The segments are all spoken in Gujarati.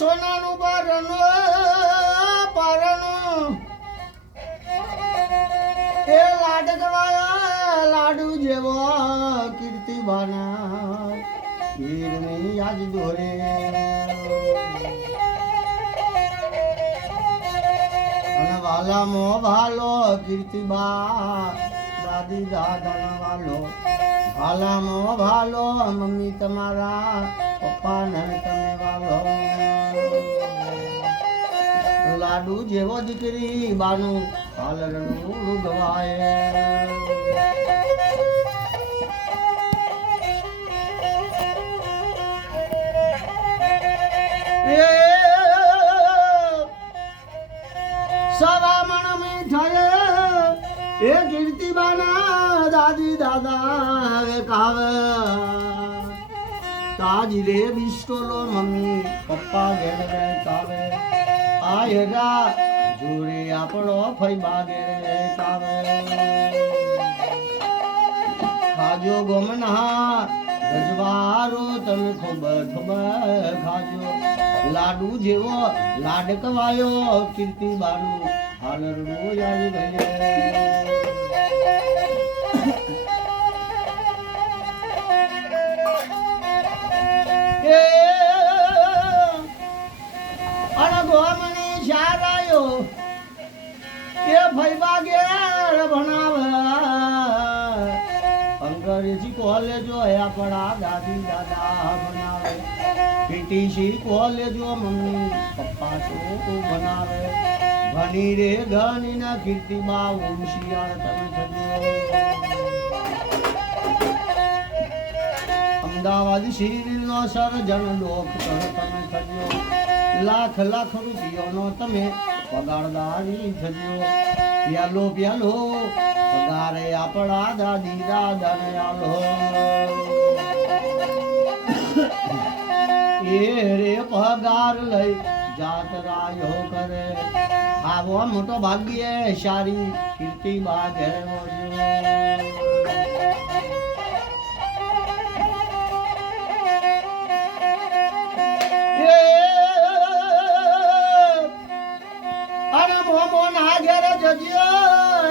સોનાનું પારણું એ લાડકવાયા લાડુ જેવો કીર્તિબાના હીરની યાદ દોરે અને વાલામો ભાલો કીર્તિબા દાદી દાદાનો વાલો વાલામો ભાલો મમ્મી તમારા પપ્પા ને તમે વાલો લાડુ જેવો દીકરી બાનું પાલરનું ગવાય સવા મણ મીઠાય એ કીર્તિબાના દાદી દાદા કાવે તાજી રે બિસ્ટોલો મમ્મી પપ્પા ઘેર કાવે આયરા જોરે આપણો ફઈબા ઘેર કાવે ખાજો ગમના રજવારો તમે ખૂબ ખાજો લાડુ જેવો લાડકવાયો કીર્તિબાનું હાલરનો યાદ ગયે અણગોમની શાળાયો એ ફઈબા ઘેર ભણાવે અંગ્રેજી કોલેજો આપણા દાદી દાદા ભણાવે પીટીસી કોલેજો મમ્મી પપ્પા તો ભણાવે ભણી રે ઘણી ના કીર્તિબા હોશિયાર તમે થજો અમદાવાદ સિવિલ નો સર્જન ડોક્ટર તમે થજો લાખ લાખ રૂપિયાનો તમે પગારદારી થજો પ્યાલો પ્યાલો પગારે આપણા દાદી દાદાને આલો એ રે પગાર લઈ જાતરાયો કરે આવો મોટો ભાગ્યશાળી કીર્તિબા ઘેર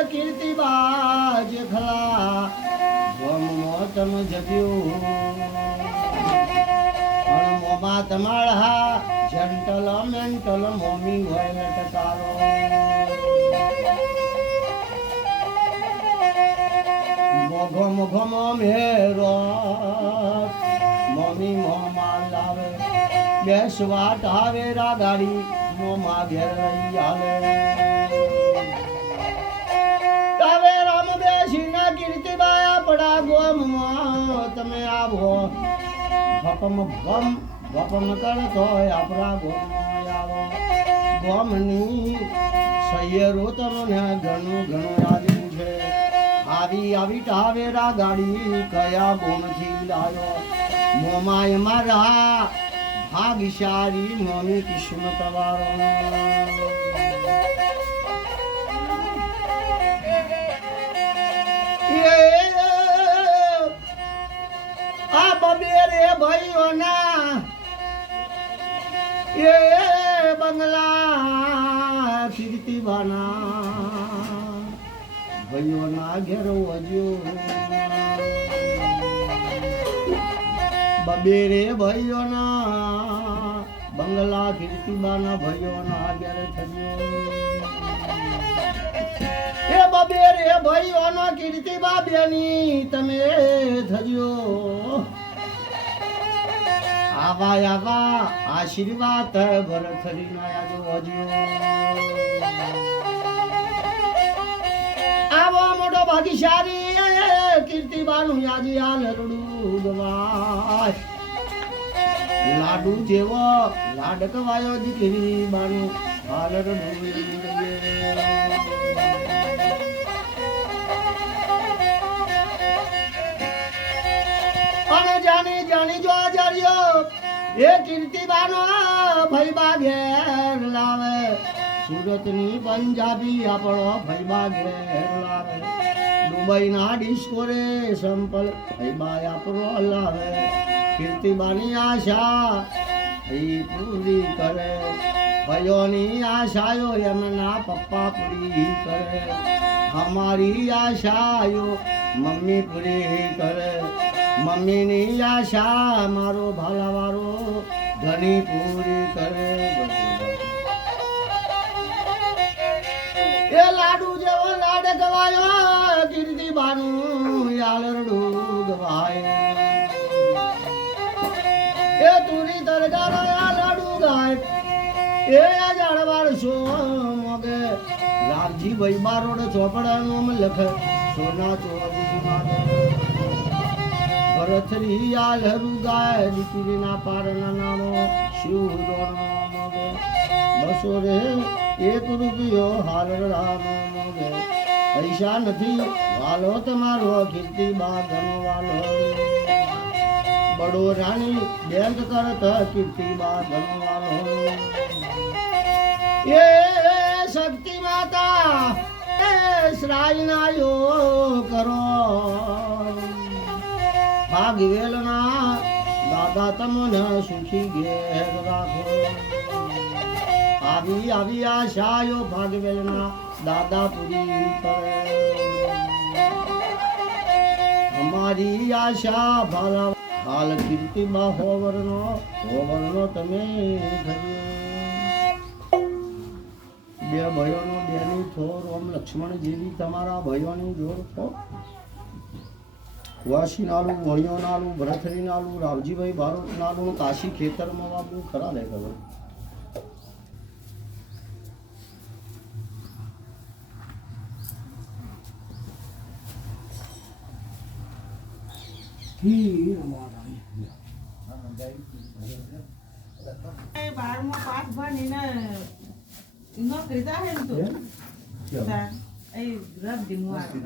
કીર્તિબા જેખલા મોતમ જગ્યો મોમાં તમારા જંટલ મેન્ટલ મોમી હોય લટકારો મોઘો મોઘો મોમેરો મમ્મી મોમાં લાવે બેસવા ટાવેરા ગાડી મોમાં ઘેર લઈ આવે પડા ગોમમાં તમે આવો ભપમ કરતો આપણા ગોમમાં આવો ગોમની સૈયરો તમને ઘણું યાદ છે આવી ટાવેરા ગાડી કયા ગોમથી લાયો મોમાય મારા ભાગશાળી મોમી કિસ્મત વાળો બેરે ભાઈઓના એ બંગલા કીર્તિબાના ભાઈઓના ઘેર વજ્યો બબેરે ભાઈઓના બંગલા કીર્તિબાના ભાઈઓના ઘેર થયો એ બબેરે ભાઈઓનો કીર્તિબા બેની તમે થજો આવા આશીર્વાદ ભરથરી આવો મોટો ભાગીશાળી કીર્તિબાનું યાદી આ લરડું ગવાય લાડુ જેવો લાડકવાયો દીકરી બાનું આ લરડું જાણી જો આચાર્યો એ કીર્તિબાનો ફઈબા ઘેર લાવે સુરતની પંજાબી આપણો ફઈબા ઘેર લાવે દુબઈના ડિસ્કો રે સંપલ ફઈબા આપણો લાવે કીર્તિબાની આશા એ પૂરી કરે ભાઈઓની આશાયો એમના પપ્પા પૂરી કરે અમારી આશાયો મમ્મી પૂરી કરે મમ્મીની આશા મારો ભાલાવાળો ધણી પૂરી કરે એ લાડુ જેવો લાડ ગવાયો કીર્તિબાનું યાલરડું ગવાય એ તુરી તરગારો લાડુ ગાય એ જાડવાળ સો મોગે રામજી ભાઈ બારોડ ચોપડા નો લખ સોના ચોરી માગે ભરથરી યાલરુ ગાય દીકરીના પારના નામો શિવડો મોગે બસો રે એક રૂપિયો હાલ રામ મોગે પૈસા નથી વાલો તમારો કીર્તિબા ધનો વાલો બડો રાણી બેંક કરત કીર્તિબા ધનો વાલો એ શક્તિ માતા એ શ્રાયના યો કરો ભાગવેલના દાદા તમને સુખી ઘેર રાખો આવી આવી આશાયો ભાગવેલના દાદા પૂરી કરે અમારી આશા ભાલા હાલ કીર્તિમાં હોવરનો તમે બે ભાઈઓનો બેની થોર ઓમ લક્ષ્મણ જેવી તમારા ભાઈઓની જોર થો વાસી નાલું વણિયો નાલું ભરથરી નાલું રાવજીભાઈ બારોટ નાલું કાશી ખેતરમાં વાપરું ખરા લે ખબર બારમાં પાસ ભણીને નોકરી થાય ને તો એ રદ દિન મોટી